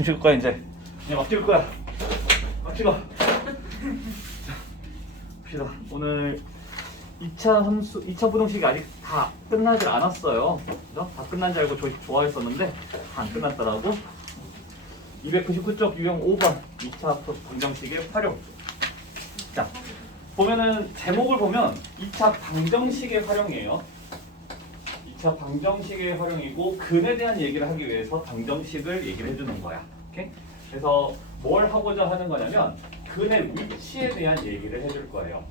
대충 찍을 거야 이제. 이제 막 찍을 거야. 막 찍어. 자, 봅시다. 오늘 2차 부등식이 아직 다 끝나질 않았어요. 그죠? 다 끝난 줄 알고 좋아했었는데 다 안 끝났더라고. 299쪽 유형 5번 2차 방정식의 활용. 자, 보면은 제목을 보면 2차 방정식의 활용이에요. 2차 방정식의 활용이고 근에 대한 얘기를 하기 위해서 방정식을 얘기를 해주는 거야. 오케이? 그래서 뭘 하고자 하는 거냐면 근의 위치에 대한 얘기를 해줄 거예요.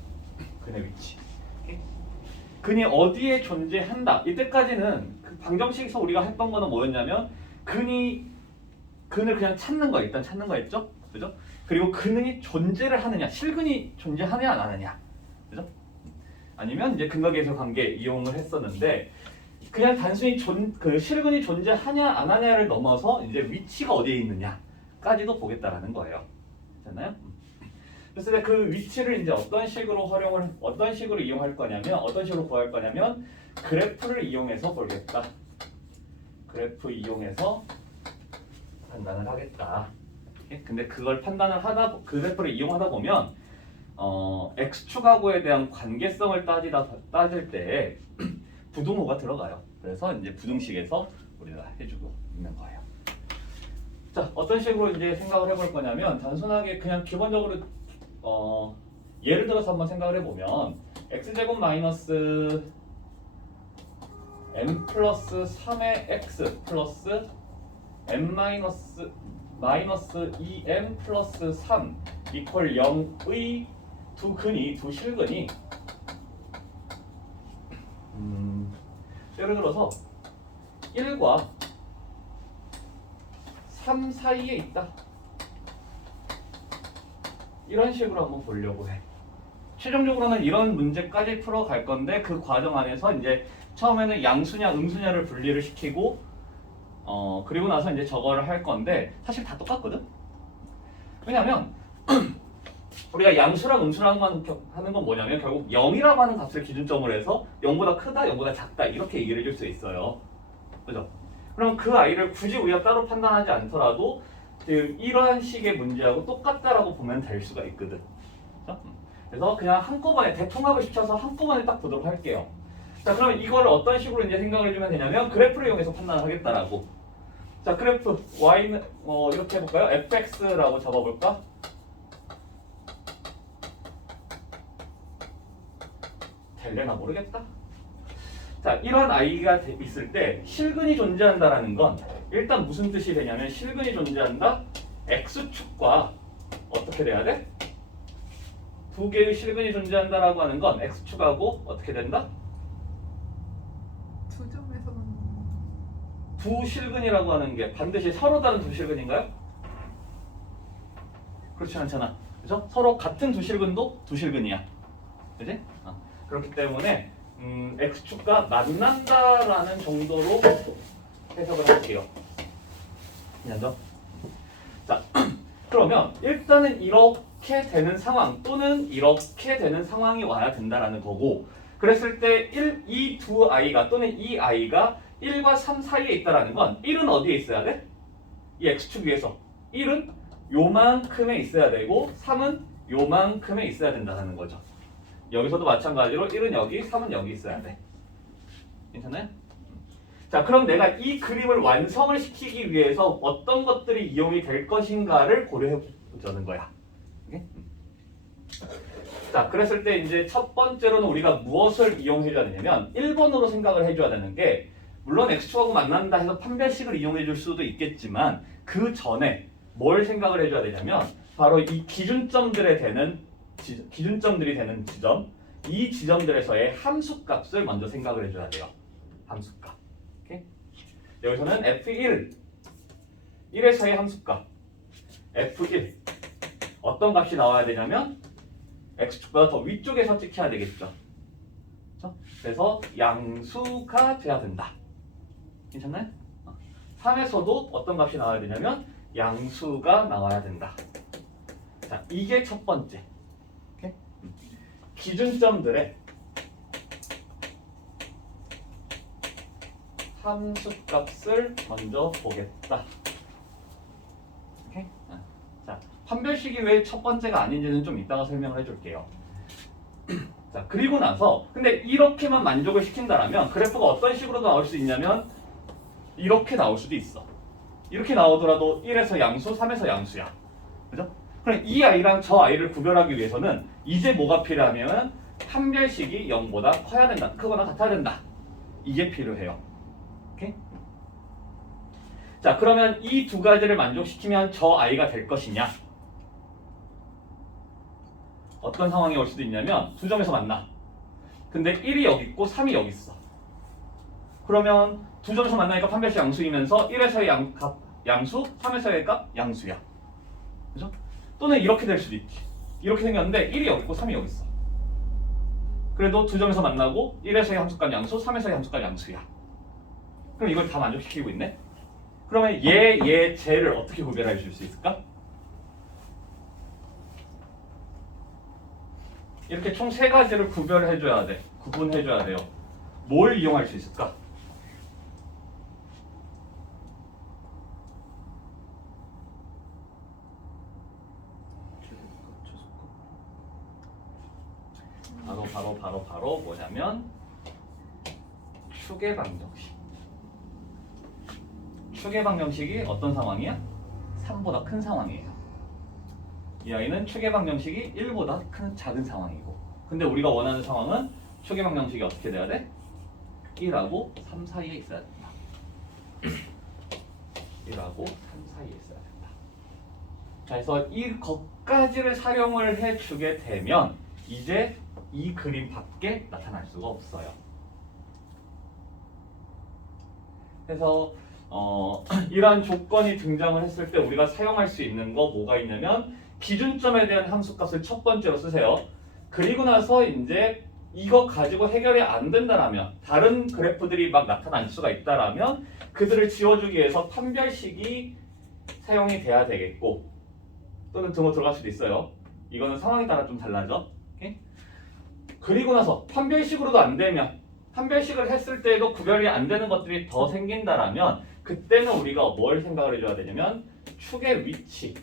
근의 위치. 오케이? 근이 어디에 존재한다. 이때까지는 그 방정식에서 우리가 했던 거는 뭐였냐면 근을 그냥 찾는 거 일단 찾는 거였죠. 그죠? 그리고 근이 존재를 하느냐, 실근이 존재하느냐 안 하느냐. 그죠? 아니면 이제 근과 계수 관계 이용을 했었는데 그냥 단순히 실근이 존재하냐 안 하냐를 넘어서 이제 위치가 어디에 있느냐까지도 보겠다라는 거예요. 됐나요? 그래서 그 위치를 이제 어떤 식으로 이용할 거냐면 어떤 식으로 구할 거냐면 그래프를 이용해서 보겠다. 그래프 이용해서 판단을 하겠다. 근데 그걸 그래프를 이용하다 보면 x축하고에 대한 관계성을 따질 때 부등호가 들어가요. 그래서 이제 부등식에서 우리가 해주고 있는 거예요. 자, 어떤 식으로 이제 생각을 해볼 거냐면 단순하게 그냥 기본적으로 예를 들어서 한번 생각을 해보면 x제곱 마이너스 m 플러스 3의 x 플러스 m 마이너스 2m 플러스 3 이퀄 0의 두 실근이 예를 들어서 1과 3 사이에 있다. 이런 식으로 한번 보려고 해. 최종적으로는 이런 문제까지 풀어갈 건데 그 과정 안에서 이제 처음에는 양수냐 음수냐를 분리를 시키고 그리고 나서 이제 저거를 할 건데 사실 다 똑같거든. 왜냐면 우리가 양수랑 음수랑 하는 건 뭐냐면 결국 0이라고 하는 값을 기준점으로 해서 0보다 크다, 0보다 작다 이렇게 얘기를 해줄 수 있어요. 그죠? 그럼 그 아이를 굳이 우리가 따로 판단하지 않더라도 이러한 식의 문제하고 똑같다라고 보면 될 수가 있거든. 그죠? 그래서 그냥 한꺼번에 대통합을 시켜서 한꺼번에 딱 보도록 할게요. 자, 그러면 이걸 어떤 식으로 이제 생각을 해주면 되냐면 그래프를 이용해서 판단을 하겠다라고. 자, 그래프 y는 이렇게 해볼까요? fx라고 잡아볼까? 될래나 모르겠다. 자, 이런 i가 있을 때 실근이 존재한다라는 건 일단 무슨 뜻이 되냐면 실근이 존재한다. x축과 어떻게 돼야 돼? 두 개의 실근이 존재한다라고 하는 건 x축하고 어떻게 된다? 두 점에서만 두 실근이라고 하는 게 반드시 서로 다른 두 실근인가요? 그렇지 않잖아. 그죠? 서로 같은 두 실근도 두 실근이야. 그지? 그렇기 때문에 x축과 만난다라는 정도로 해석을 할게요. 이해죠? 자, 그러면 일단은 이렇게 되는 상황 또는 이렇게 되는 상황이 와야 된다라는 거고 그랬을 때 이 두 i가 또는 이 i가 1과 3 사이에 있다라는 건 1은 어디에 있어야 돼? 이 x축 위에서 1은 요만큼에 있어야 되고 3은 요만큼에 있어야 된다는 거죠. 여기서도 마찬가지로 1은 여기, 3은 여기 있어야 돼. 괜찮아요? 자, 그럼 내가 이 그림을 완성을 시키기 위해서 어떤 것들이 이용이 될 것인가를 고려해 보자는 거야. 오케이? 자, 그랬을 때 이제 첫 번째로는 우리가 무엇을 이용해 줘야 되냐면 1번으로 생각을 해줘야 되는 게 물론 x축하고 만난다 해서 판별식을 이용해 줄 수도 있겠지만 그 전에 뭘 생각을 해줘야 되냐면 바로 이 기준점들이 되는 지점 이 지점들에서의 함수값을 먼저 생각을 해줘야 돼요. 함수값. 오케이? 여기서는 F1에서의 함수값 F1 어떤 값이 나와야 되냐면 x축보다 더 위쪽에서 찍혀야 되겠죠. 그렇죠? 그래서 양수가 돼야 된다. 괜찮나요? 3에서도 어떤 값이 나와야 되냐면 양수가 나와야 된다. 자, 이게 첫 번째. 오케이? 기준점들의 함수값을 먼저 보겠다. 오케이? 자, 판별식이 왜 첫 번째가 아닌지는 좀 이따가 설명을 해줄게요. 자, 그리고 나서 근데 이렇게만 만족을 시킨다라면 그래프가 어떤 식으로 나올 수 있냐면 이렇게 나올 수도 있어. 이렇게 나오더라도 1에서 양수, 3에서 양수야. 그죠? 그럼 이 아이랑 저 아이를 구별하기 위해서는 이제 뭐가 필요하면 판별식이 0보다 커야 된다. 크거나 같아야 된다. 이게 필요해요. 오케이? 자, 그러면 이 두 가지를 만족시키면 저 아이가 될 것이냐? 어떤 상황이 올 수도 있냐면 두 점에서 만나. 근데 1이 여기 있고 3이 여기 있어. 그러면 두 점에서 만나니까 판별식 양수이면서 1에서의 값 양수, 3에서의 값 양수야. 그죠? 또는 이렇게 될 수도 있지. 이렇게 생겼는데 1이 여기 있고 3이 여기 있어. 그래도 두 점에서 만나고 1에서의 함수값 양수, 3에서의 함수값 양수야. 그럼 이걸 다 만족시키고 있네? 그러면 얘, 쟤를 어떻게 구별해 줄 수 있을까? 이렇게 총 세 가지를 구별해줘야 돼. 구분해줘야 돼요. 뭘 이용할 수 있을까? 바로 뭐냐면 추계 방정식. 추계 방정식이 어떤 상황이야? 3보다 큰 상황이에요. 이 아이는 추계 방정식이 1보다 작은 상황이고, 근데 우리가 원하는 상황은 추계 방정식이 어떻게 돼야 돼? 1하고 3 사이에 있어야 된다. 1하고 3 사이에 있어야 된다. 자, 그래서 이것까지를 사용을 해주게 되면 이제 이 그림 밖에 나타날 수가 없어요. 그래서 이러한 조건이 등장을 했을 때 우리가 사용할 수 있는 거 뭐가 있냐면 기준점에 대한 함수값을 첫 번째로 쓰세요. 그리고 나서 이제 이거 가지고 해결이 안 된다라면 다른 그래프들이 막 나타날 수가 있다라면 그들을 지워주기 위해서 판별식이 사용이 돼야 되겠고, 또는 등호 들어갈 수도 있어요. 이거는 상황에 따라 좀 달라져. 오케이? 그리고 나서 판별식으로도 안 되면 판별식을 했을 때에도 구별이 안 되는 것들이 더 생긴다라면 그때는 우리가 뭘 생각을 해줘야 되냐면 축의 위치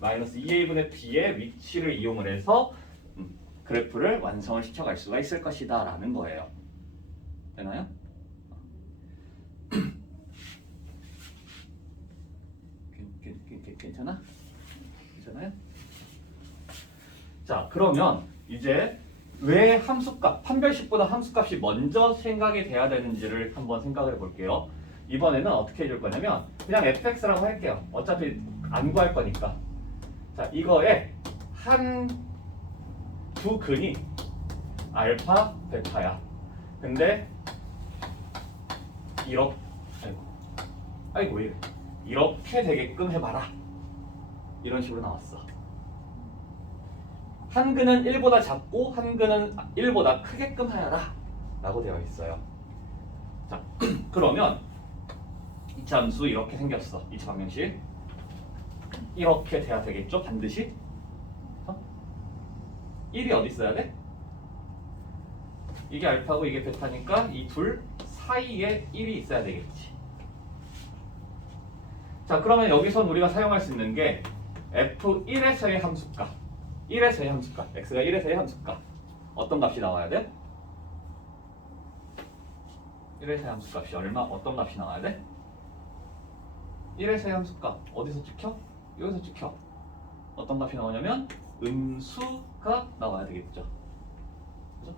마이너스 2a분의 b의 위치를 이용을 해서 그래프를 완성을 시켜갈 수가 있을 것이다 라는 거예요. 되나요? 괜찮아? 괜찮아요? 자, 그러면 이제 왜 함수값, 판별식보다 함수값이 먼저 생각이 돼야 되는지를 한번 생각을 해볼게요. 이번에는 어떻게 해줄 거냐면 그냥 fx라고 할게요. 어차피 안 구할 거니까. 자, 이거에 두 근이 알파, 베타야. 근데 아이고 왜 이래. 이렇게 되게끔 해봐라. 이런 식으로 나왔어. 한 근은 1보다 작고 한 근은 1보다 크게끔 하여라 라고 되어 있어요. 자, 그러면 2차 함수 이렇게 생겼어. 2차 방정식 이렇게 돼야 되겠죠? 반드시 1이 어디 있어야 돼? 이게 알파고 이게 베타니까 이 둘 사이에 1이 있어야 되겠지. 자, 그러면 여기선 우리가 사용할 수 있는 게 f1에서의 함수값, 1에서의 함수값, x가 1에서의 함수값 어떤 값이 나와야 돼? 1에서의 함수값이 얼마? 어떤 값이 나와야 돼? 1에서의 함수값 어디서 찍혀? 여기서 찍혀. 어떤 값이 나오냐면 음수가 나와야 되겠죠. 그죠?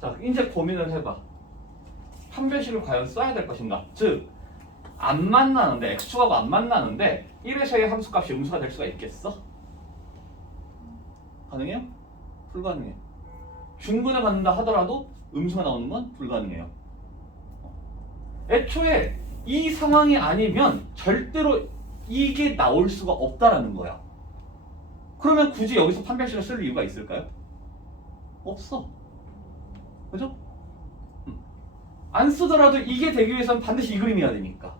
자, 이제 고민을 해봐. 판별식을 과연 써야 될 것인가? 즉, 안 만나는데, x축하고 안 만나는데 1에서의 함수값이 음수가 될 수가 있겠어? 가능해요? 불가능해. 중근을 갖는다 하더라도 음수가 나오는 건 불가능해요. 애초에 이 상황이 아니면 절대로 이게 나올 수가 없다라는 거야. 그러면 굳이 여기서 판별식을 쓸 이유가 있을까요? 없어. 그죠? 안 쓰더라도 이게 되기 위해서는 반드시 이 그림이어야 되니까.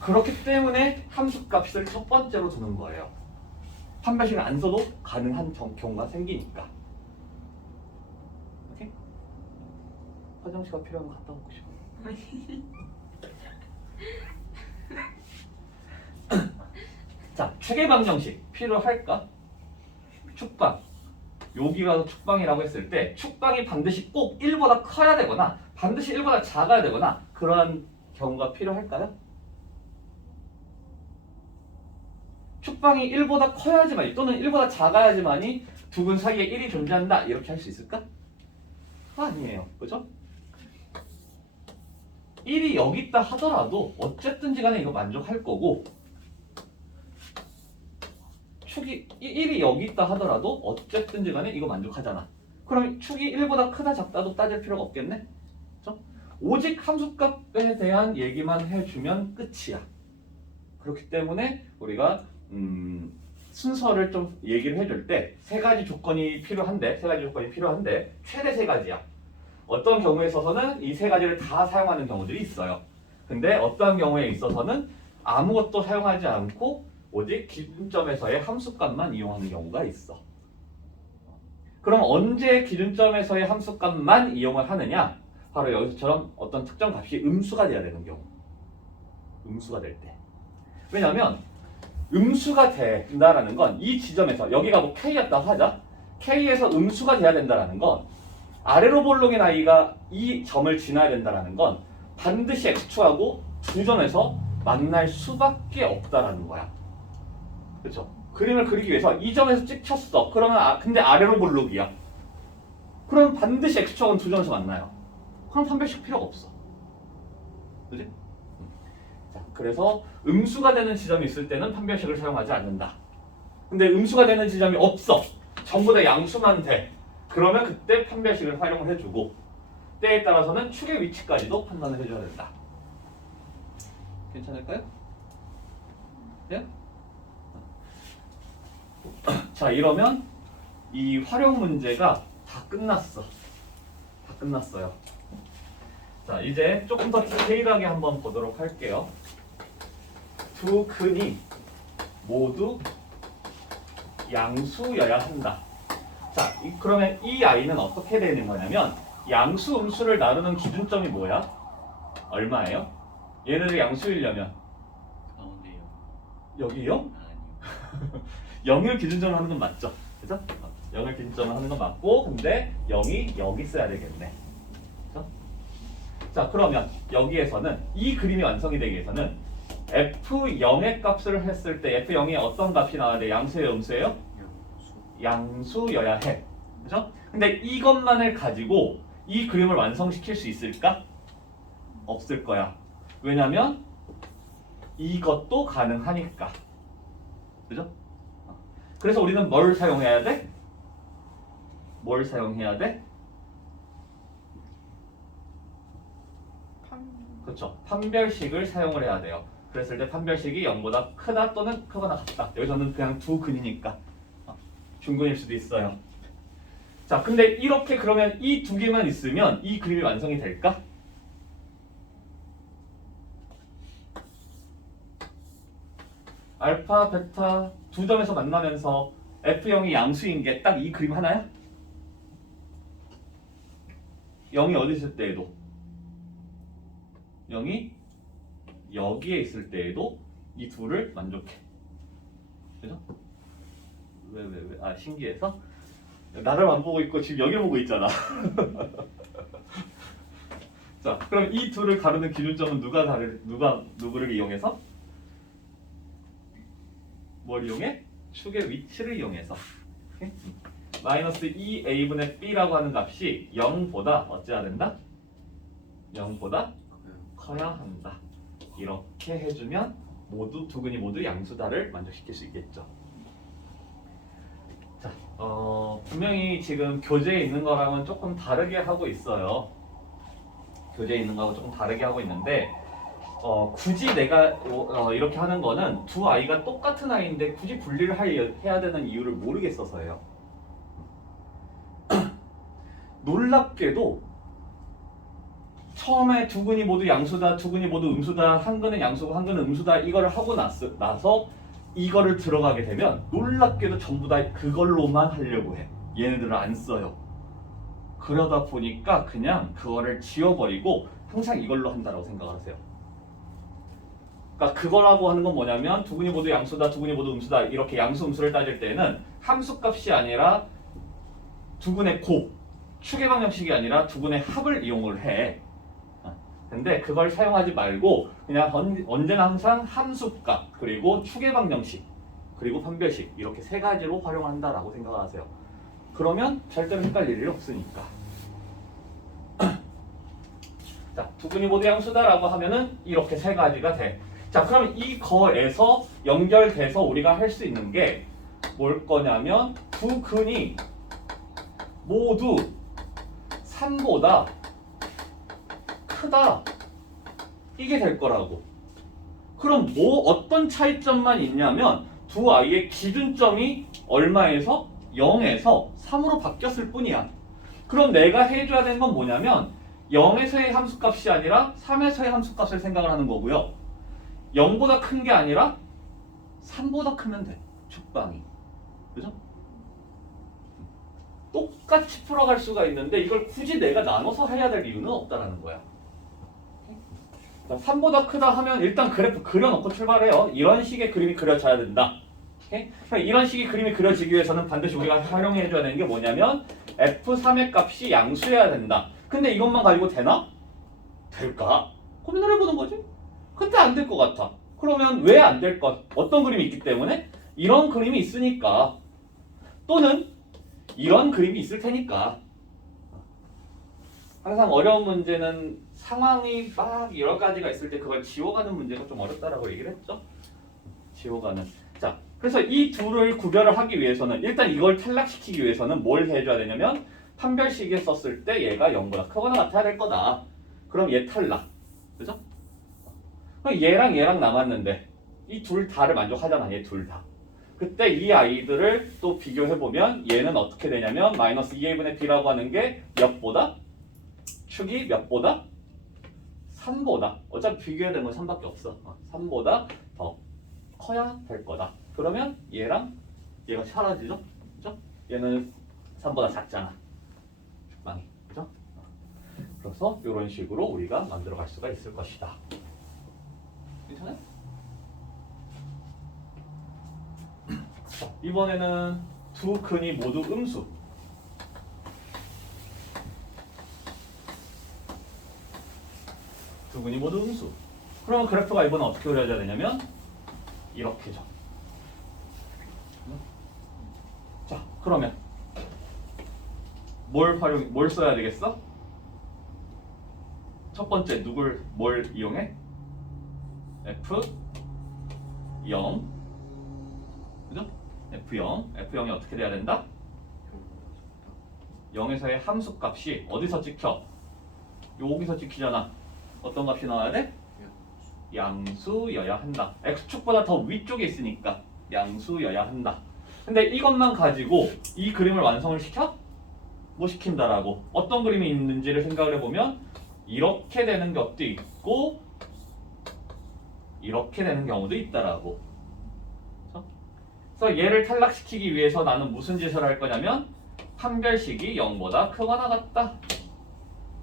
그렇기 때문에 함수값을 첫 번째로 두는 거예요. 판별식을 안 써도 가능한 경우가 생기니까. 오케이? 화장실 가 필요하면 갔다 오고 싶어. 축의 방정식 필요할까? 축방. 여기가 축방이라고 했을 때 축방이 반드시 꼭 1보다 커야 되거나 반드시 1보다 작아야 되거나 그런 경우가 필요할까요? 축방이 1보다 커야지만 또는 1보다 작아야지만이 두근 사이에 1이 존재한다 이렇게 할 수 있을까? 아니에요. 그죠? 1이 여기 있다 하더라도 어쨌든지 간에 이거 만족할 거고 축이 1이 여기 있다 하더라도 어쨌든지 간에 이거 만족하잖아. 그럼 축이 1보다 크다 작다도 따질 필요가 없겠네? 그렇죠? 오직 함수값에 대한 얘기만 해주면 끝이야. 그렇기 때문에 우리가 순서를 좀 얘기를 해줄 때 세 가지 조건이 필요한데 최대 세 가지야. 어떤 경우에 있어서는 이 세 가지를 다 사용하는 경우들이 있어요. 근데 어떤 경우에 있어서는 아무것도 사용하지 않고 오직 기준점에서의 함수값만 이용하는 경우가 있어. 그럼 언제 기준점에서의 함수값만 이용을 하느냐? 바로 여기서처럼 어떤 특정 값이 음수가 돼야 되는 경우. 음수가 될 때. 왜냐면 음수가 된다라는 건 이 지점에서 여기가 뭐 K였다고 하자. K에서 음수가 돼야 된다라는 건 아래로 볼록인 아이가 이 점을 지나야 된다라는 건 반드시 X축하고 두 점에서 만날 수밖에 없다라는 거야. 그렇죠? 그림을 그리기 위해서 이 점에서 찍혔어. 그러면 근데 아래로 볼록이야. 그럼 반드시 X축하고는 두 점에서 만나요. 그럼 판별식 필요가 없어. 그지? 자, 그래서 음수가 되는 지점이 있을 때는 판별식을 사용하지 않는다. 근데 음수가 되는 지점이 없어. 전부 다 양수만 돼. 그러면 그때 판별식을 활용을 해주고 때에 따라서는 축의 위치까지도 판단을 해줘야 된다. 괜찮을까요? 네? 자, 이러면 이 활용 문제가 다 끝났어. 다 끝났어요. 자, 이제 조금 더 디테일하게 한번 보도록 할게요. 두 근이 모두 양수여야 한다. 자, 그러면 이 아이는 어떻게 되는 거냐면 양수, 음수를 나누는 기준점이 뭐야? 얼마예요? 얘네들 양수이려면 가운데요. 여기요? 아니요. 0을 기준점으로 하는 건 맞죠? 그죠? 0을 기준점으로 하는 건 맞고 근데 0이 여기 있어야 되겠네. 그죠? 자, 그러면 여기에서는 이 그림이 완성이 되기 위해서는 F0의 값을 했을 때 F0이 어떤 값이 나와야 돼? 양수예요? 음수예요? 양수여야 해. 그죠? 근데 이것만을 가지고 이 그림을 완성시킬 수 있을까? 없을 거야. 왜냐면 이것도 가능하니까. 그죠? 그래서 우리는 뭘 사용해야 돼? 뭘 사용해야 돼? 그렇죠. 판별식을 사용을 해야 돼요. 그랬을 때 판별식이 0보다 크다 또는 크거나 같다. 여기서는 그냥 두 근이니까 중근일 수도 있어요. 자, 근데 이렇게 그러면 이 두 개만 있으면 이 그림이 완성이 될까? 알파, 베타 두 점에서 만나면서 F0이 양수인 게 딱 이 그림 하나야? 0이 어디 있을 때에도 0이 여기에 있을 때에도 이 둘을 만족해. 그죠? 왜? 아, 신기해서? 나를 안 보고 있고 지금 여기를 보고 있잖아. 자, 그럼 이 둘을 가르는 기준점은 누구를 이용해서? 뭘 이용해? 축의 위치를 이용해서. 마이너스 2a분의 b라고 하는 값이 0보다 어찌해야 된다? 0보다 커야 한다. 이렇게 해주면 모두 두 근이 모두 양수다를 만족시킬 수 있겠죠. 자, 분명히 지금 교재에 있는 거랑은 조금 다르게 하고 있어요. 교재에 있는 거하고 조금 다르게 하고 있는데 굳이 내가 이렇게 하는 거는 두 아이가 똑같은 아이인데 굳이 분리를 해야 되는 이유를 모르겠어서예요. 놀랍게도 처음에 두 근이 모두 양수다, 두 근이 모두 음수다, 한 근은 양수고 한 근은 음수다 이거를 하고 나서 이거를 들어가게 되면 놀랍게도 전부 다 그걸로만 하려고 해. 얘네들을 안 써요. 그러다 보니까 그냥 그거를 지워버리고 항상 이걸로 한다고 생각을 하세요. 그러니까 그거라고 하는 건 뭐냐면 두근이 모두 양수다, 두근이 모두 음수다 이렇게 양수 음수를 따질 때는 함수값이 아니라 두근의 곱, 축의 방정식이 아니라 두근의 합을 이용을 해. 근데 그걸 사용하지 말고 그냥 언제나 항상 함수값 그리고 축의 방정식 그리고 판별식 이렇게 세 가지로 활용한다라고 생각하세요. 그러면 절대로 헷갈릴 일이 없으니까. 자, 두근이 모두 양수다라고 하면은 이렇게 세 가지가 돼. 자, 그러면 이거에서 연결돼서 우리가 할 수 있는 게 뭘 거냐면 두 근이 모두 3보다 크다. 이게 될 거라고. 그럼 뭐 어떤 차이점만 있냐면 두 아이의 기준점이 얼마에서 0에서 3으로 바뀌었을 뿐이야. 그럼 내가 해줘야 되는 건 뭐냐면 0에서의 함수값이 아니라 3에서의 함수값을 생각을 하는 거고요. 0보다 큰 게 아니라 3보다 크면 돼. 축방이. 그죠? 똑같이 풀어갈 수가 있는데 이걸 굳이 내가 나눠서 해야 될 이유는 없다라는 거야. 3보다 크다 하면 일단 그래프 그려놓고 출발해요. 이런 식의 그림이 그려져야 된다. 이런 식의 그림이 그려지기 위해서는 반드시 우리가 활용해줘야 되는 게 뭐냐면 F3의 값이 양수여야 된다. 근데 이것만 가지고 되나? 될까? 고민을 해보는 거지. 근데 안 될 것 같아. 그러면 왜 안 될 것? 어떤 그림이 있기 때문에? 이런 그림이 있으니까. 또는 이런 그림이 있을 테니까. 항상 어려운 문제는 상황이 막 여러 가지가 있을 때 그걸 지워가는 문제가 좀 어렵다라고 얘기를 했죠. 지워가는. 자, 그래서 이 둘을 구별을 하기 위해서는 일단 이걸 탈락시키기 위해서는 뭘 해줘야 되냐면 판별식에 썼을 때 얘가 0보다 크거나 같아야 될 거다. 그럼 얘 탈락. 그죠? 그럼 얘랑 남았는데 이 둘 다를 만족하잖아. 얘 둘 다. 그때 이 아이들을 또 비교해보면 얘는 어떻게 되냐면 마이너스 2a분의 b라고 하는 게 몇보다? 축이 몇보다? 3보다. 어차피 비교해야 되는 건 3밖에 없어. 3보다 더 커야 될 거다. 그러면 얘랑 얘가 사라지죠? 그죠? 얘는 3보다 작잖아. 축방이. 그죠? 그래서 이런 식으로 우리가 만들어 갈 수가 있을 것이다. 괜찮아요? 자, 이번에는 두 근이 모두 음수. 두 근이 모두 음수. 그러면 그래프가 이번에 어떻게 그려져야 되냐면 이렇게죠. 자, 그러면 뭘 써야 되겠어? 첫 번째 뭘 이용해? F0. 그죠? F0이 어떻게 돼야 된다? 0에서의 함수값이 어디서 찍혀? 여기서 찍히잖아. 어떤 값이 나와야 돼? 양수여야 한다. X축보다 더 위쪽에 있으니까 양수여야 한다. 근데 이것만 가지고 이 그림을 완성을 시켜? 못 시킨다라고. 어떤 그림이 있는지를 생각을 해보면 이렇게 되는 것도 있고 이렇게 되는 경우도 있다라고. 그래서 얘를 탈락시키기 위해서 나는 무슨 짓을 할 거냐면 판별식이 0보다 크거나 같다.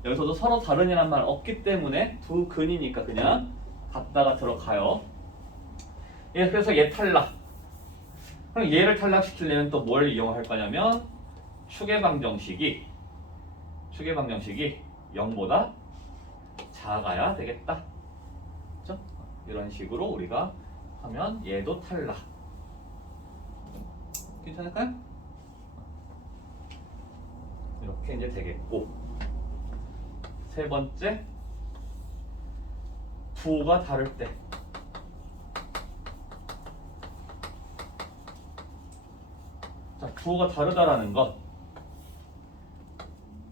여기서도 서로 다른 이란 말 없기 때문에 두 근이니까 그냥 같다가 들어가요. 예, 그래서 얘 탈락. 그럼 얘를 탈락시키려면 또 뭘 이용할 거냐면 축의 방정식이 0보다 작아야 되겠다. 그렇죠? 이런 식으로 우리가 하면 얘도 탈락. 괜찮을까요? 이렇게 이제 되겠고, 세 번째 부호가 다를 때 자, 부호가 다르다라는 건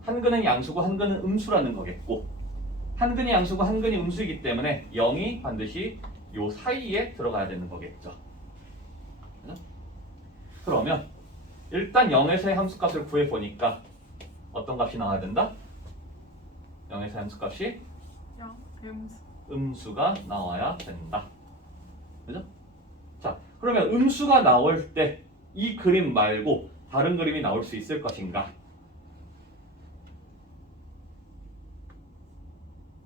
한 근은 양수고 한 근은 음수라는 거겠고, 한 근이 양수고 한 근이 음수이기 때문에 0이 반드시 요 사이에 들어가야 되는 거겠죠. 그러면 일단 0에서의 함수값을 구해보니까 어떤 값이 나와야 된다? 0에서의 함수값이 음수가 나와야 된다. 그죠? 자, 그러면 음수가 나올 때 이 그림 말고 다른 그림이 나올 수 있을 것인가?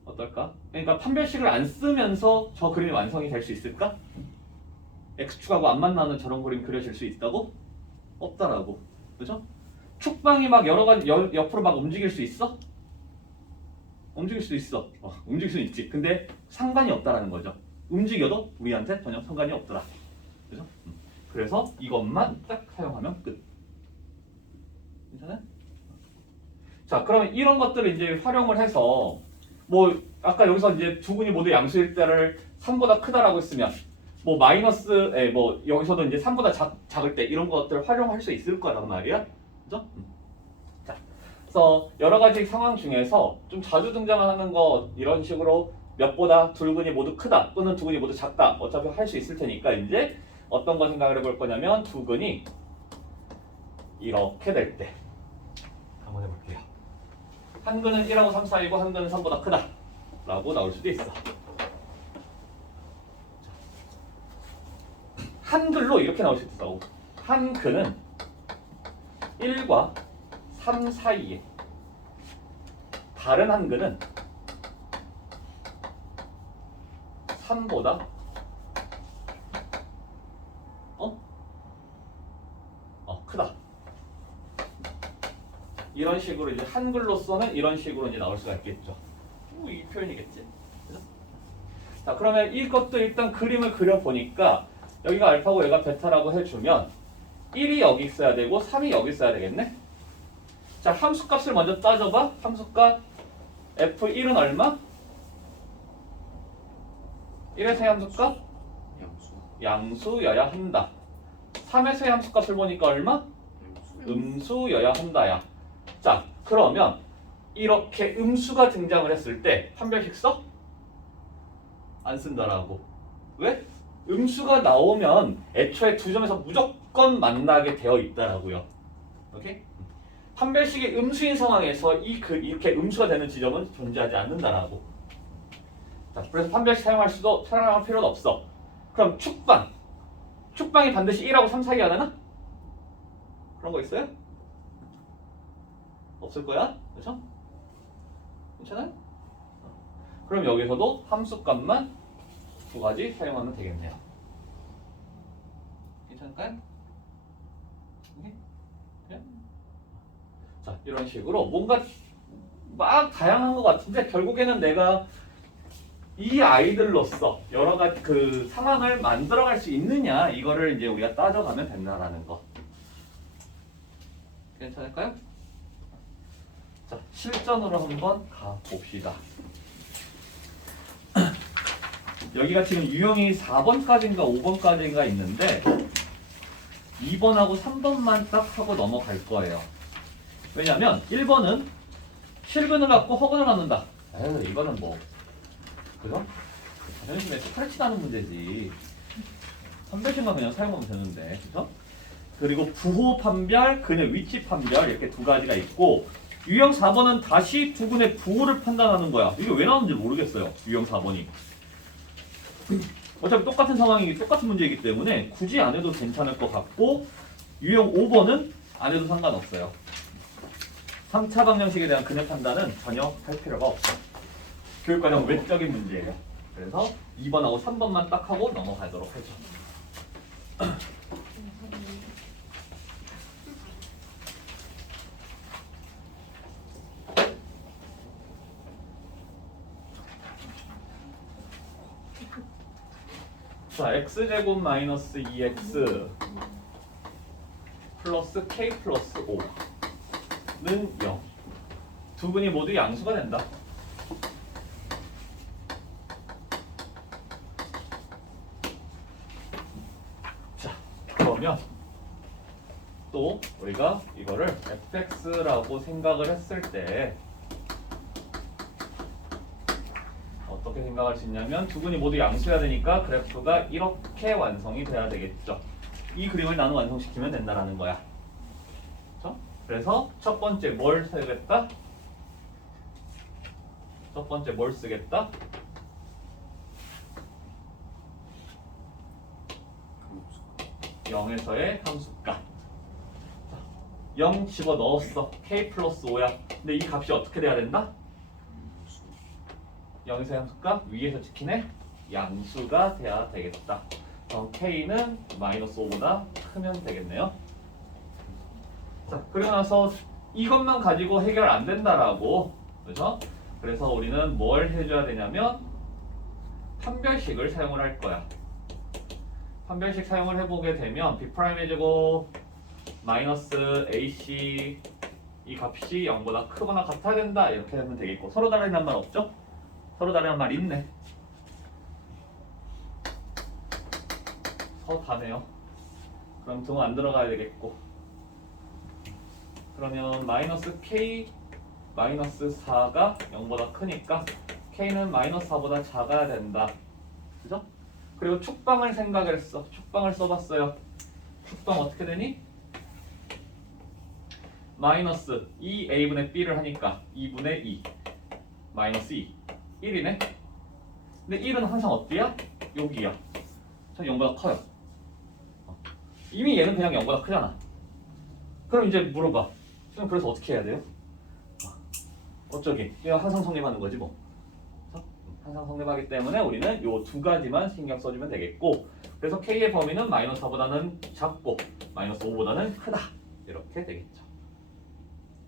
어떤 어떨까? 그러니까 판별식을 안 쓰면서 저 그림이 완성이 될 수 있을까? x축하고 안 만나는 저런 그림 그려질 수 있다고? 없다라고. 그죠? 축방이 막 여러 가지 옆으로 막 움직일 수 있어? 움직일 수 있어. 움직일 수 있지. 근데 상관이 없다라는 거죠. 움직여도 우리한테 전혀 상관이 없더라. 그죠? 그래서 이것만 딱 사용하면 끝. 괜찮아요? 자, 그러면 이런 것들을 이제 활용을 해서 뭐 아까 여기서 이제 두 분이 모두 양수일 때를 3보다 크다라고 했으면 뭐 마이너스 뭐 여기서도 이제 3보다 작을 때 이런 것들을 활용할 수 있을 거란 말이야. 그죠? 자, 그래서 여러 가지 상황 중에서 좀 자주 등장하는 거 이런 식으로 몇보다 두 근이 모두 크다 또는 두 근이 모두 작다 어차피 할 수 있을 테니까 이제 어떤 거 생각을 해볼 거냐면 두 근이 이렇게 될 때 한번 해볼게요. 한 근은 1하고 3 사이고 한 근은 3보다 크다 라고 나올 수도 있어. 한글로 이렇게 나올 수도 있어. 한 근은 1과 3 사이에 다른 한 근은 3보다 크다. 이런 식으로 이제 한글로서는 이런 식으로 이제 나올 수가 있겠죠. 이 표현이겠지. 그죠? 자, 그러면 이것도 일단 그림을 그려 보니까 여기가 알파고 얘가 베타라고 해주면 1이 여기 있어야 되고 3이 여기 있어야 되겠네. 자, 함수값을 먼저 따져봐. 함수값 f1은 얼마? 1에서의 함수값? 양수여야 한다. 3에서의 함수값을 보니까 얼마? 음수여야 한다야. 자, 그러면 이렇게 음수가 등장을 했을 때 판별식 써? 안 쓴다라고. 왜? 음수가 나오면 애초에 두 점에서 무조건 만나게 되어 있다라고요. 오케이? 판별식이 음수인 상황에서 이렇게 음수가 되는 지점은 존재하지 않는다라고. 자, 그래서 판별식 사용할 필요도 없어. 그럼 축방이 반드시 1하고 3 사이에 하나? 그런 거 있어요? 없을 거야? 그렇죠? 괜찮아요? 그럼 여기서도 함수값만 두 가지 사용하면 되겠네요. 괜찮을까요? 네? 자, 이런 식으로 뭔가 막 다양한 것 같은데 결국에는 내가 이 아이들로서 여러 가지 그 상황을 만들어갈 수 있느냐 이거를 이제 우리가 따져가면 된다라는 거. 괜찮을까요? 자, 실전으로 한번 가봅시다. 여기가 지금 유형이 4번까지인가 5번까지인가 있는데 2번하고 3번만 딱 하고 넘어갈 거예요. 왜냐면 1번은 실근을 갖고 허근을 갖는다. 이거는 뭐 그죠? 자존심에 스트레치 나는 문제지. 판별식만 그냥 사용하면 되는데, 그죠? 그리고 부호 판별, 근의 위치 판별 이렇게 두 가지가 있고 유형 4번은 다시 두 근의 부호를 판단하는 거야. 이게 왜 나오는지 모르겠어요. 유형 4번이. 어차피 똑같은 상황이기 똑같은 문제이기 때문에 굳이 안 해도 괜찮을 것 같고 유형 5번은 안 해도 상관없어요. 3차 방정식에 대한 근의 판단은 전혀 할 필요가 없어. 교육과정 외적인 문제예요. 그래서 2번하고 3번만 딱 하고 넘어가도록 하죠. 자, x제곱 마이너스 2x 플러스 k 플러스 5는 0. 두 분이 모두 양수가 된다. 자, 그러면 또 우리가 이거를 fx라고 생각을 했을 때 어떻게 생각할 수 있냐면 두 분이 모두 양수여야 되니까 그래프가 이렇게 완성이 돼야 되겠죠. 이 그림을 나는 완성시키면 된다라는 거야. 그렇죠? 그래서 첫 번째 뭘 쓰겠다? 첫 번째 뭘 쓰겠다? (0에서의) 함수값. 0 집어넣었어. k 플러스 5야. 근데 이 값이 어떻게 돼야 된다? 0에서 양수값 위에서 지키네 양수가 돼야 되겠다. k는 마이너스 5보다 크면 되겠네요. 자, 그러고 나서 이것만 가지고 해결 안 된다라고, 그죠? 그래서 우리는 뭘 해줘야 되냐면 판별식을 사용을 할 거야. 판별식 사용을 해보게 되면 B'의 제곱 마이너스 AC 이 값이 0보다 크거나 같아야 된다 이렇게 하면 되겠고, 서로 다르다는 말 없죠? 서로 다르다는 말 있네. 다네요. 그럼 등은 안 들어가야 되겠고, 그러면 마이너스 K 마이너스 4가 0보다 크니까 K는 마이너스 4보다 작아야 된다. 그죠? 그리고 축방을 생각을 했어. 축방을 써봤어요. 축방 어떻게 되니? 마이너스 2a분의 b를 하니까 2분의 2 마이너스 2 1이네. 근데 1은 항상 어디야? 여기야. 저 0보다 커요. 이미 얘는 그냥 0보다 크잖아. 그럼 이제 물어봐. 지금 그래서 어떻게 해야 돼요? 어쩌기? 그냥 항상 성립하는 거지 뭐. 항상 성립하기 때문에 우리는 요 두 가지만 신경 써주면 되겠고, 그래서 K의 범위는 마이너스 4보다는 작고 마이너스 5보다는 크다. 이렇게 되겠죠.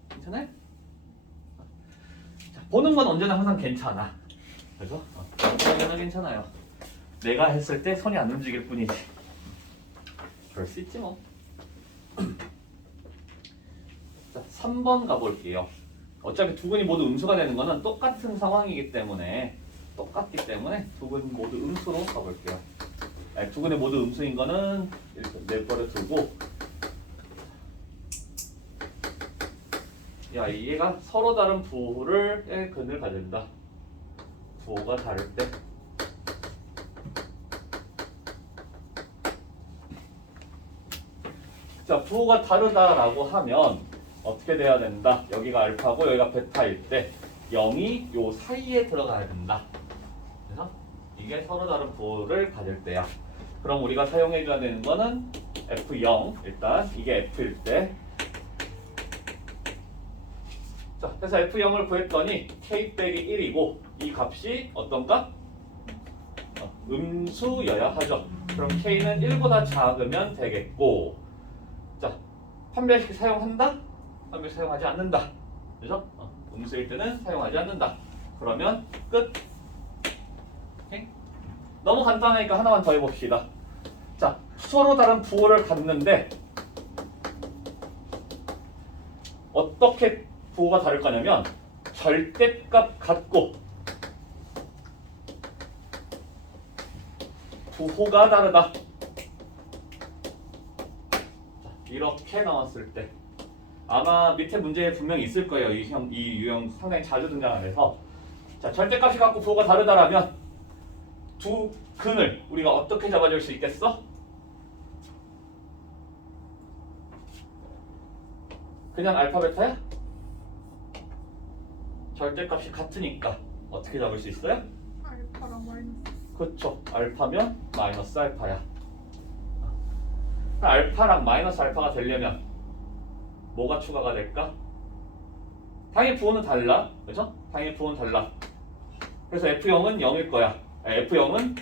괜찮아요? 자, 보는 건 언제나 항상 괜찮아. 그래서 언제나 괜찮아요. 내가 했을 때 손이 안 움직일 뿐이지. 그럴 수 있지 뭐. 자, 3번 가볼게요. 어차피 두 분이 모두 음수가 되는 거는 똑같은 상황이기 때문에, 똑같기 때문에 두 분 모두 음수로 가볼게요. 두 분이 모두 음수인 거는 이렇게 내버려 두고, 야, 얘가 서로 다른 부호의 근을 가진다. 부호가 다를 때. 자, 부호가 다르다라고 하면 어떻게 돼야 된다? 여기가 알파고 여기가 베타일 때 0이 요 사이에 들어가야 된다. 그래서 이게 서로 다른 부호를 가질 때야. 그럼 우리가 사용해줘야 되는 거는 F0. 일단 이게 F일 때. 자, 그래서 F0을 구했더니 K 빼기 1이고 이 값이 어떤 값? 음수여야 하죠. 그럼 K는 1보다 작으면 되겠고, 자, 판별식 사용한다? 판별식 사용하지 않는다. 그죠? 음수일 때는 사용하지 않는다. 그러면 끝. 오케이? 너무 간단하니까 하나만 더 해봅시다. 자, 서로 다른 부호를 갖는데 어떻게 부호가 다를 거냐면 절대값 같고 부호가 다르다. 이렇게 나왔을 때 아마 밑에 문제에 분명히 있을 거예요. 이 유형 상당히 자주 등장하면서, 자, 절대값이 같고 부호가 다르다라면 두 근을 우리가 어떻게 잡아줄 수 있겠어? 그냥 알파 베타야? 절대값이 같으니까 어떻게 잡을 수 있어요? 알파랑 마이너스. 그렇죠. 알파면 마이너스 알파야. 알파랑 마이너스 알파가 되려면 뭐가 추가가 될까? 당연히 부호는 달라. 그죠? 당연히 부호는 달라. 그래서 F0은 0일 거야. F0은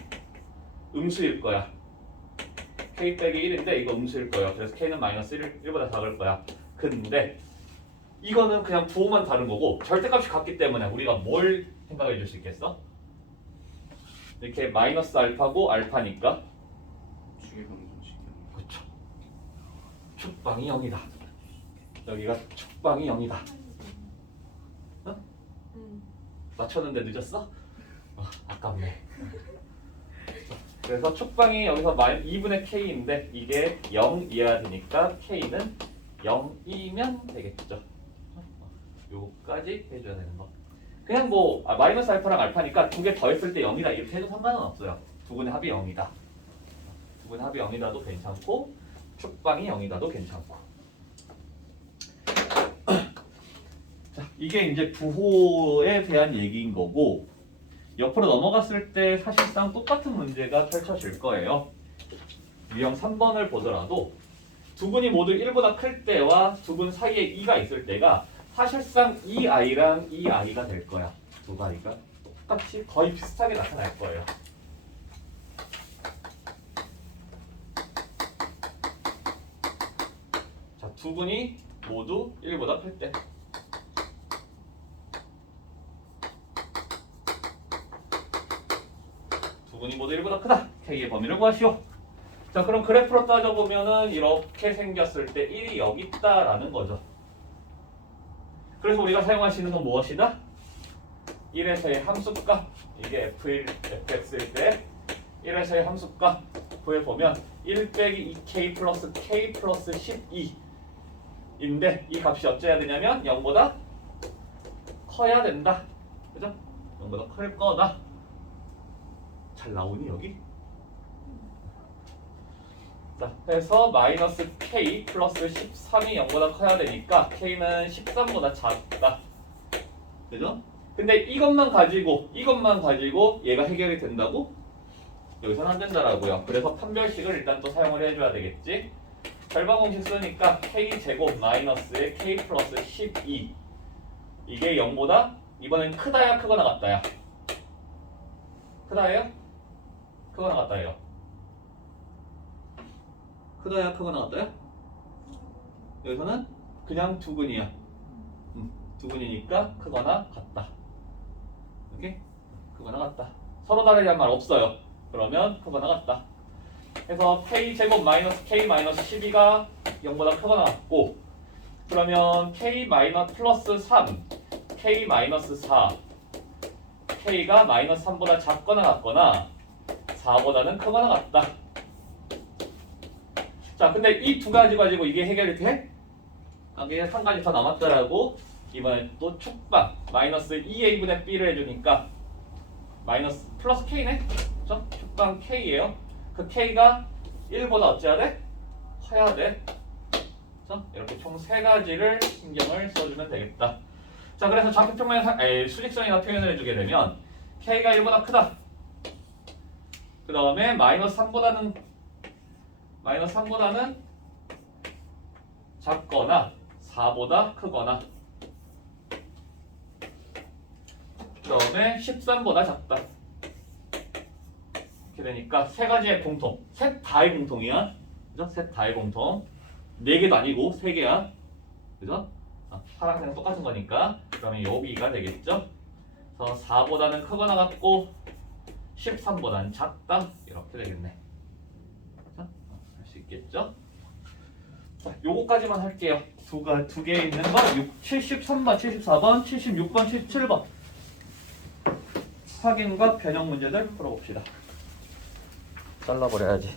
음수일 거야. K 빼기 1인데 이거 음수일 거예요. 그래서 K는 마이너스 1보다 작을 거야. 근데 이거는 그냥 부호만 다른 거고 절대값이 같기 때문에 우리가 뭘 생각해 줄 수 있겠어? 이렇게 마이너스 알파고 알파니까 주기방정식이요. 그렇죠. 축방이 0이다. 여기가 축방이 0이다. 어? 맞췄는데 늦었어? 아깝네. 그래서 축방이 여기서 2분의 k인데 이게 0이어야 되니까 k는 0이면 되겠죠. 요까지 해줘야 되는 거. 그냥 뭐 마이너스 알파랑 알파니까 두 개 더했을 때 0이다 이렇게 해도 상관은 없어요. 두 분의 합이 0이다. 두 분의 합이 0이다도 괜찮고 축방이 0이다도 괜찮고. 자, 이게 이제 부호에 대한 얘기인 거고, 옆으로 넘어갔을 때 사실상 똑같은 문제가 펼쳐질 거예요. 유형 3번을 보더라도 두 분이 모두 1보다 클 때와 두 분 사이에 2가 있을 때가 사실상 이 아이랑 이 아이가 될 거야. 두 가지가. 똑같이 거의 비슷하게 나타날 거예요. 자, 두 분이 모두 1보다 클 때. 두 분이 모두 1보다 크다. K의 범위를 구하시오. 자, 그럼 그래프로 따져보면은 이렇게 생겼을 때 1이 여기 있다라는 거죠. 그래서 우리가 사용할 수 있는 건 무엇이다? 1에서의 함수값, 이게 f1, fx일 때 1에서의 함수값 구해보면 1 빼기 2k 플러스 k 플러스 12인데 이 값이 어째야 되냐면 0보다 커야 된다. 그죠? 0보다 클 거다. 잘 나오니 여기? 자, 그래서 마이너스 k 플러스 13이 0보다 커야 되니까 k는 13보다 작다. 그죠? 근데 이것만 가지고 얘가 해결이 된다고? 여기서는 안 된다라고요. 그래서 판별식을 일단 또 사용을 해줘야 되겠지. 절반 공식 쓰니까 k제곱 마이너스의 k 플러스 12 이게 0보다 이번엔 크다야 크거나 같다야? 크다예요? 크거나 같다예요? 크다야 크거나 같다야? 여기서는 그냥 두근이야. 두근이니까 크거나 같다. 오케이? 크거나 같다. 서로 다르다는 말 없어요. 그러면 크거나 같다. 그래서 k제곱 마이너스 k 마이너스 12가 0보다 크거나 같고, 그러면 k 마이너스 플러스 3 k 마이너스 4 k가 마이너스 3보다 작거나 같거나 4보다는 크거나 같다. 자, 근데 이 두 가지 가지고 이게 해결이 돼? 이게 한 가지 더 남았더라고. 이번엔 또 축방 마이너스 2a분의 b를 해주니까 마이너스 플러스 k네? 그렇죠? 축방 k예요. 그 k가 1보다 어찌해야 돼? 커야 돼. 그렇죠? 이렇게 총 세 가지를 신경을 써주면 되겠다. 자, 그래서 좌표평면에 수직선이나 표현을 해주게 되면 k가 1보다 크다. 그 다음에 마이너스 3보다는 작거나 4보다 크거나, 그 다음에 13보다 작다. 이렇게 되니까 세 가지의 공통, 셋 다의 공통이야. 그죠? 셋 다의 공통. 네 개도 아니고 세 개야. 그죠? 파란색은 똑같은 거니까. 그러면 여기가 되겠죠? 그래서 4보다는 크거나 같고 13보다는 작다. 이렇게 되겠네. 할 수 있겠죠? 자, 요거까지만 할게요. 두 개 있는 거 73번, 74번, 76번, 77번 확인과 변형 문제들 풀어봅시다. 잘라버려야지.